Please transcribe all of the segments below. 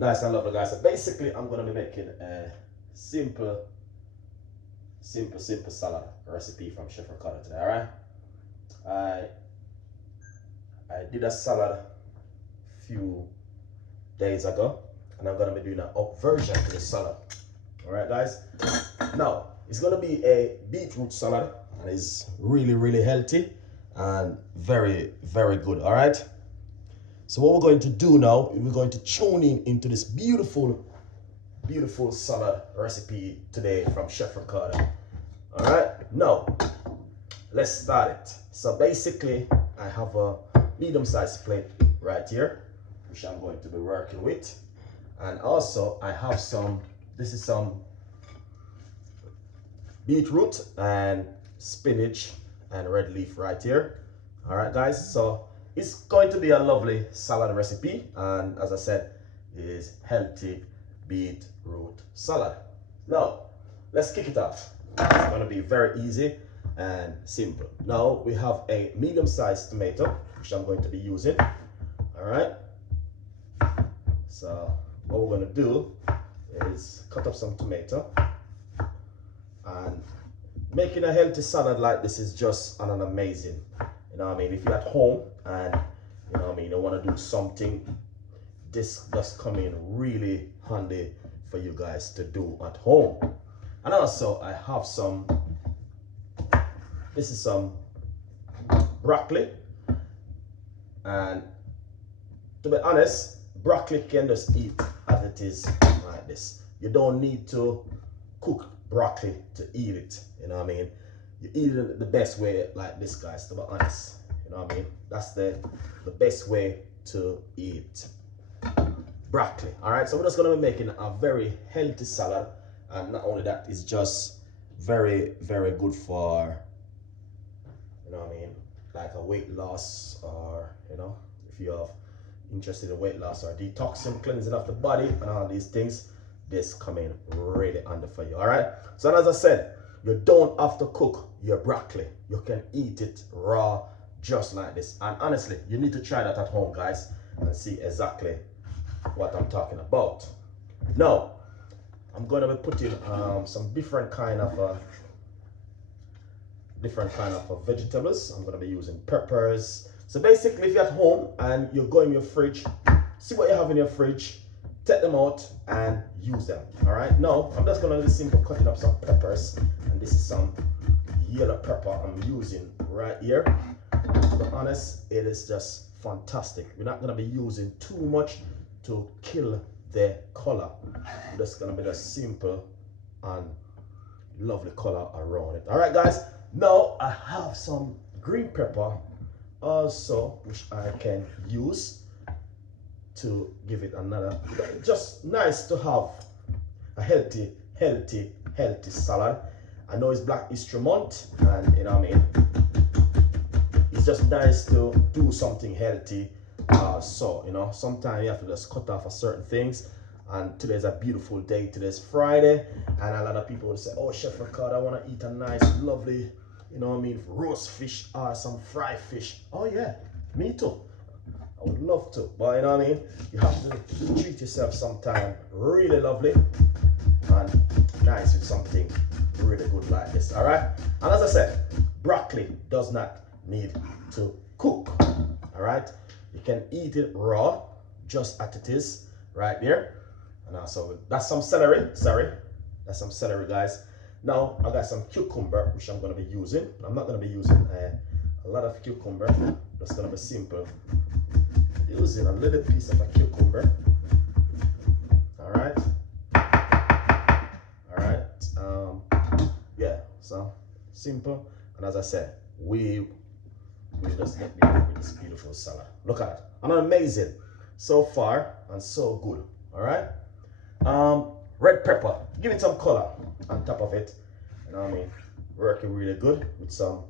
Nice and lovely, guys. So basically, I'm gonna be making a simple salad recipe from Chef Ricardo today. All right. I did a salad a few days ago, and I'm gonna be doing an up version to the salad. All right, guys. Now it's gonna be a beetroot salad, and it's really healthy and very good. All right. So what we're going to do now, we're going to tune in into this beautiful salad recipe today from Chef Ricardo. All right, now let's start it. So basically, I have a medium-sized plate right here, which I'm going to be working with, and also I have some. This is some beetroot and spinach and red leaf right here. All right, guys. So it's going to be a lovely salad recipe, and as I said, it is healthy beetroot salad. Now, let's kick it off. It's going to be very easy and simple. Now, we have a medium-sized tomato, which I'm going to be using. All right. So what we're going to do is cut up some tomato, and making a healthy salad like this is just an amazing. You know what I mean? If you're at home and you know what I mean, you want to do something, this does come in really handy for you guys to do at home. And also I have some, this is some broccoli, and to be honest, broccoli can just eat as it is like this. You don't need to cook broccoli to eat it, you know what I mean? You eat it the best way like this, guys, to be honest. You know what I mean? That's the best way to eat broccoli. All right, so we're just gonna be making a very healthy salad, and not only that, it's just very good for, you know what I mean, like a weight loss, or you know, if you have interested in weight loss or detoxing, cleansing of the body and all these things, this come in really handy for you. All right, so as I said, you don't have to cook your broccoli. You can eat it raw just like this. And honestly, you need to try that at home, guys, and see exactly what I'm talking about. Now, I'm going to be putting some different kind of vegetables. I'm going to be using peppers. So basically, if you're at home and you go in your fridge, see what you have in your fridge, take them out and use them. All right, now I'm just going to be simple cutting up some peppers, and this is some yellow pepper I'm using right here. To be honest, it is just fantastic. We're not going to be using too much to kill the color. We're just going to be just simple and lovely color around it. All right, guys, now I have some green pepper also, which I can use to give it another, just nice to have a healthy salad. I know it's Black History Month, and you know what I mean, it's just nice to do something healthy. So you know, sometimes you have to just cut off certain things, and today's a beautiful day. Today's Friday, and a lot of people will say, oh, Chef Ricardo, I want to eat a nice lovely, you know what I mean, roast fish or some fried fish. Oh yeah, me too. I would love to, but you know what I mean, you have to treat yourself sometime really lovely and nice with something really good like this. All right, and as I said, broccoli does not need to cook. All right, you can eat it raw just as it is right there. And also that's some celery. Sorry, that's some celery, guys. Now I got some cucumber, which I'm going to be using. I'm not going to be using a lot of cucumber. Just going to be simple, using a little piece of a cucumber. All right. Yeah, so simple. And as I said, we just get with this beautiful salad. Look at it, and amazing so far and so good. All right. Red pepper, give it some color on top of it. You know what I mean? Working really good with some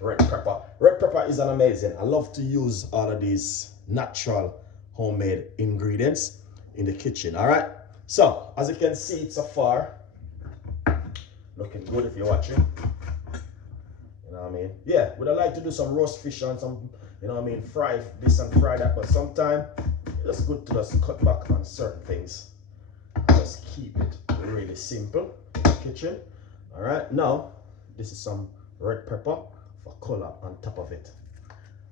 red pepper. Red pepper is an amazing. I love to use all of these natural homemade ingredients in the kitchen. All right, so as you can see, so far looking good if you're watching. You know what I mean? Yeah, would I like to do some roast fish and some, you know what I mean, fry this and fry that, but sometimes, you It's good to just cut back on certain things. Just keep it really simple in the kitchen. All right, now this is some red pepper for color on top of it.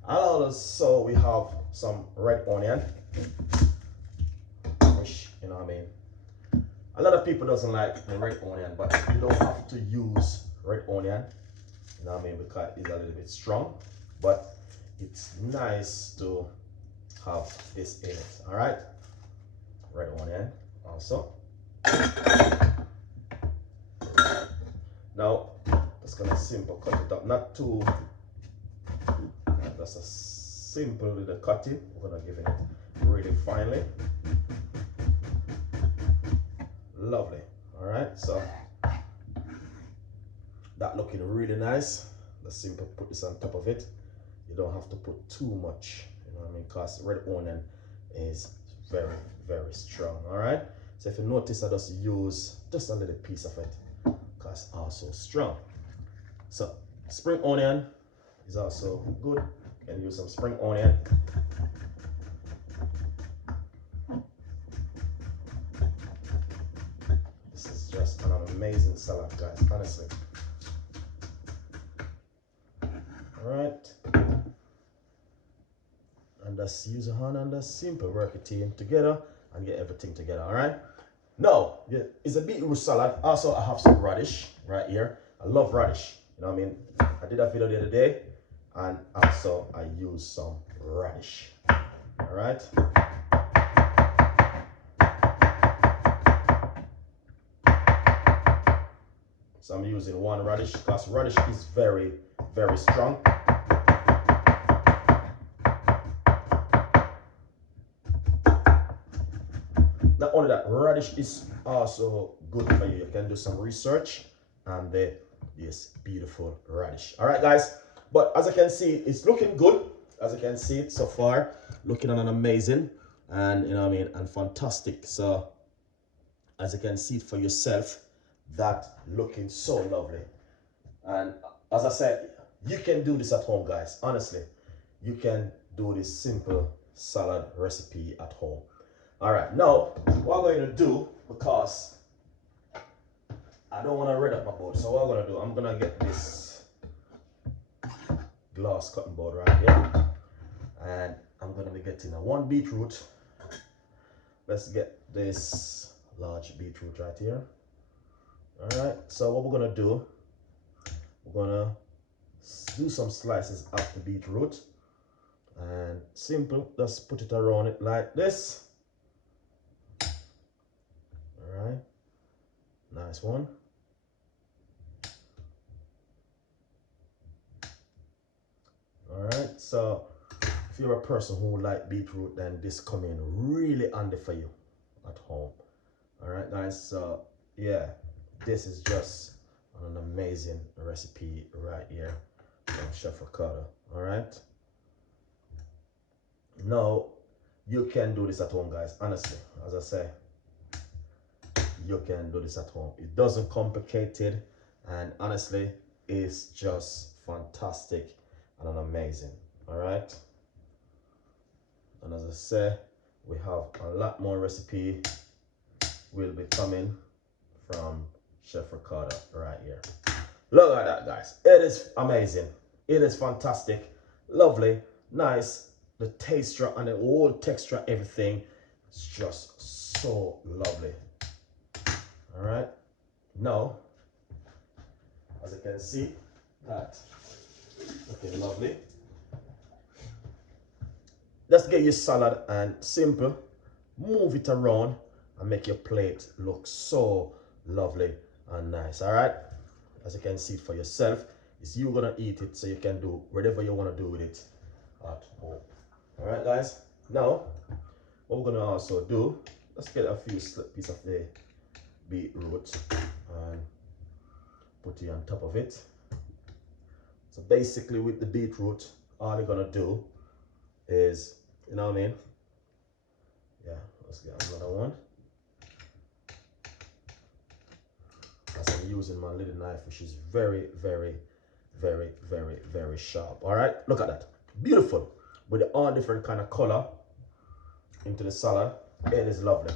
And also we have some red onion, which, you know what I mean, a lot of people doesn't like the red onion, but you don't have to use red onion, you know what I mean, because it's a little bit strong, but it's nice to have this in it. All right, red onion also. Now just gonna simple cut it up, not too, just a simple little cutting. We're gonna give it really finely. Lovely. All right, so that looking really nice. Just simple put this on top of it. You don't have to put too much, you know what I mean, because red onion is very, very strong. All right, so if you notice, I just use just a little piece of it because it's also strong. So spring onion is also good. You can use some spring onion. This is just an amazing salad, guys, honestly. All right, and just use a hand and just simple work it in together and get everything together. All right, now it's a beetroot salad. Also, I have some radish right here. I love radish, you know what I mean. I did a video the other day, and also I use some radish. All right, so I'm using one radish because radish is very, very strong. Not only that, radish is also good for you. You can do some research and this beautiful radish. All right, guys, but as you can see, it's looking good. As you can see it so far, looking an amazing, and you know what I mean, and fantastic. So as you can see it for yourself, that looking so lovely. And as I said, you can do this at home, guys. Honestly, you can do this simple salad recipe at home. All right, now what I'm going to do, because I don't want to red up my board, so what I'm going to do, I'm going to get this glass cutting board right here, and I'm going to be getting a 1 beetroot. Let's get this large beetroot right here. All right, so what we're going to do, we're going to do some slices of the beetroot, and simple, just put it around it like this. All right, nice one. All right, so if you're a person who like beetroot, then this come in really handy for you at home. All right, guys, so yeah, this is just an amazing recipe right here from Chef Ricardo. All right, now you can do this at home, guys. Honestly, as I say, you can do this at home. It doesn't complicate it, and honestly, it's just fantastic and amazing. All right, and as I say, we have a lot more recipe will be coming from Chef Ricardo right here. Look at that, guys. It is amazing. It is fantastic, lovely, nice. The texture and the whole texture, everything is just so lovely. All right, now as you can see, that looking lovely. Let's get your salad and simple move it around and make your plate look so lovely and nice. All right, as you can see it for yourself, it's you gonna eat it, so you can do whatever you want to do with it at home. All right, guys, now what we're gonna also do, let's get a few pieces of the beetroot and put it on top of it. So basically with the beetroot, all you're gonna do is, you know what I mean, yeah, let's get another one. As I'm using my little knife, which is very, very, very, very, very sharp. All right, look at that, beautiful, with all different kind of color into the salad. It is lovely.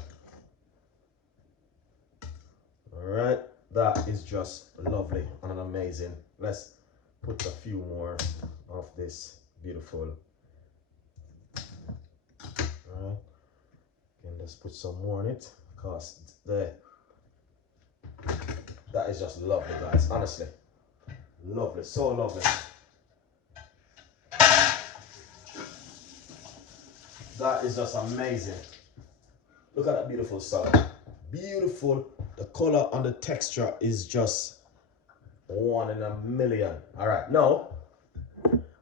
All right, that is just lovely and amazing. Let's put a few more of this beautiful. All right, and let's put some more in it because that is just lovely, guys. Honestly, lovely, so lovely. That is just amazing. Look at that beautiful salad. Beautiful. The color and the texture is just 1 in a million. All right, now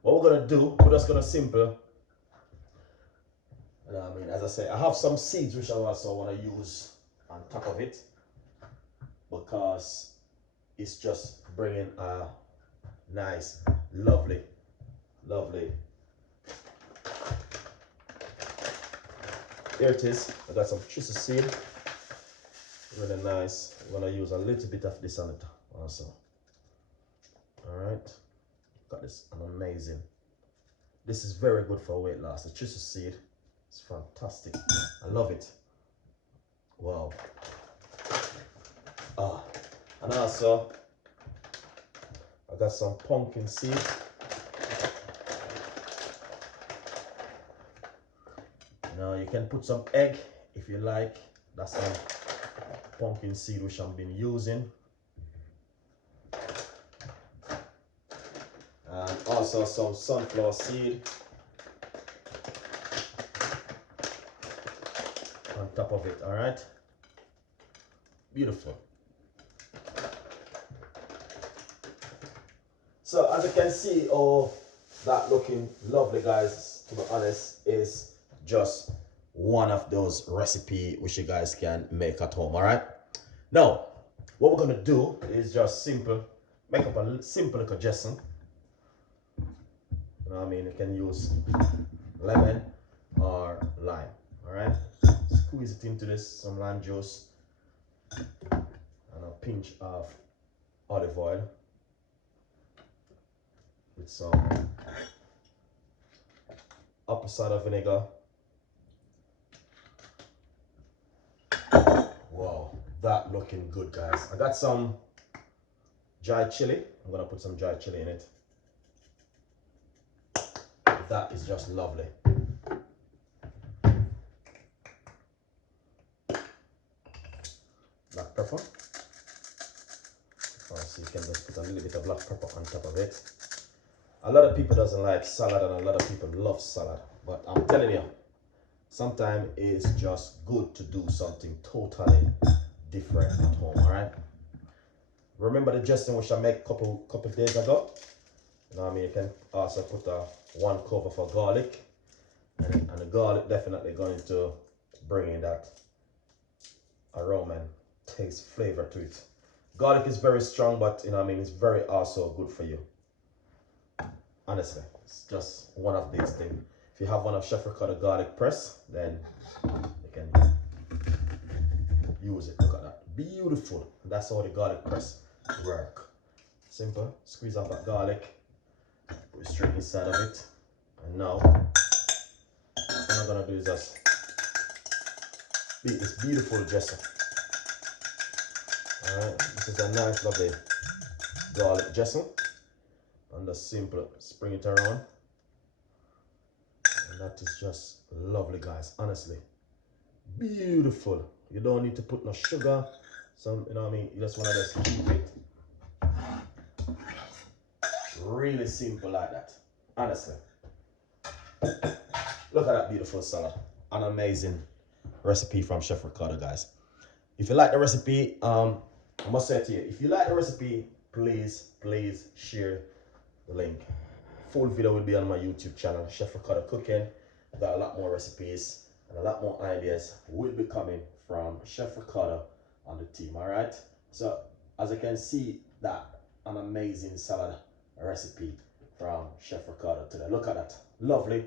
what we're gonna do, we're just gonna simple. I mean, as I say, I have some seeds which I also want to use on top of it because it's just bringing a nice, lovely, lovely. Here it is. I got some chisel seed. Really nice. I'm gonna use a little bit of this on it also. All right. Got this. Amazing. This is very good for weight loss. The chisel seed is fantastic. I love it. Wow. And also I got some pumpkin seed. Now you can put some egg if you like. That's some pumpkin seed which I've been using. And also some sunflower seed on top of it. All right, beautiful. So as you can see, that looking lovely, guys, to be honest, is just one of those recipes which you guys can make at home. All right, now what we're gonna do is just make up a simple little dressing. You know what I mean? You can use lemon or lime. All right, squeeze it into this, some lime juice and a pinch of olive oil with some apple cider vinegar. Wow, that looking good, guys. I got some dried chili. I'm gonna put some dried chili in it. That is just lovely. Black pepper. So you can just put a little bit of black pepper on top of it. A lot of people doesn't like salad and a lot of people love salad, but I'm telling you, sometimes it's just good to do something totally different at home. All right, remember the dressing which I made a couple days ago? You know what I mean? You can also put one clove of garlic, and the garlic definitely going to bring in that aroma and taste, flavor to it. Garlic is very strong, but you know what I mean, it's very also good for you. Honestly, it's just one of these things. If you have one of Chef Ricardo garlic press, then you can use it. Look at that, beautiful. That's how the garlic press work. Simple. Squeeze off that garlic, put it straight inside of it, and now what I'm gonna do is just beat this beautiful dressing. All right, this is a nice, lovely garlic dressing. And just simple, spring it around, and that is just lovely, guys. Honestly, beautiful. You don't need to put no sugar, you know what I mean, you just want to just keep it really simple like that. Honestly, look at that beautiful salad. An amazing recipe from Chef Ricardo, guys. If you like the recipe, I must say to you, if you like the recipe, please share the link. Full video will be on my YouTube channel, Chef Ricardo Cooking. I've got a lot more recipes and a lot more ideas will be coming from Chef Ricardo on the team. All right, so as you can see, that an amazing salad recipe from Chef Ricardo today. Look at that, lovely.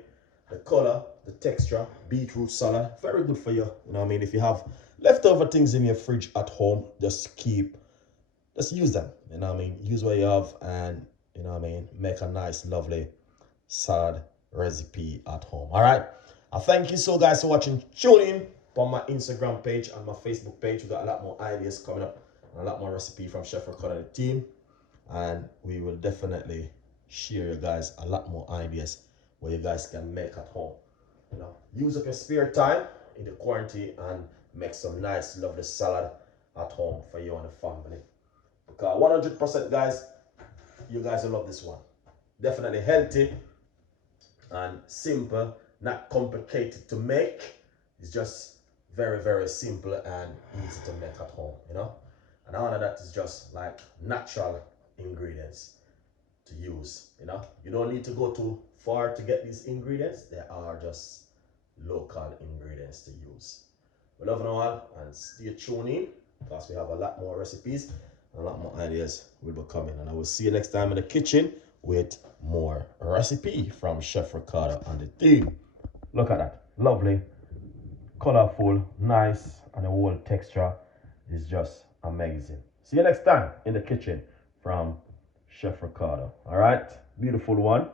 The color, the texture, beetroot salad, very good for you. You know what I mean? If you have leftover things in your fridge at home, just use them. You know what I mean? Use what you have, and you know what I mean, make a nice, lovely salad recipe at home. All right. I thank you so guys for watching. Tune in on my Instagram page and my Facebook page. We got a lot more ideas coming up and a lot more recipe from Chef Ricardo and the team. And we will definitely share you guys a lot more ideas where you guys can make at home. You know, use up your spare time in the quarantine and make some nice, lovely salad at home for you and the family. Because 100% guys, you guys will love this one. Definitely healthy and simple, not complicated to make. It's just very, very simple and easy to make at home, you know. And all of that is just like natural ingredients to use, you know. You don't need to go too far to get these ingredients. They are just local ingredients to use. We love you all and stay tuned in because we have a lot more recipes and a lot more ideas will be coming. And I will see you next time in the kitchen with more recipe from Chef Ricardo and the team. Look at that. Lovely, colorful, nice, and the whole texture is just amazing. See you next time in the kitchen from Chef Ricardo. All right, beautiful one.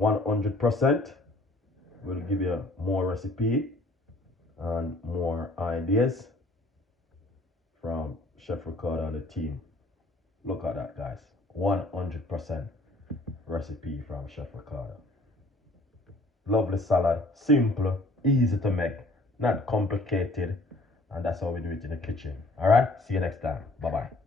100% will give you more recipe and more ideas from Chef Ricardo and the team. Look at that, guys. 100% recipe from Chef Ricardo. Lovely salad, simple, easy to make, not complicated, and that's how we do it in the kitchen. All right, see you next time. Bye bye.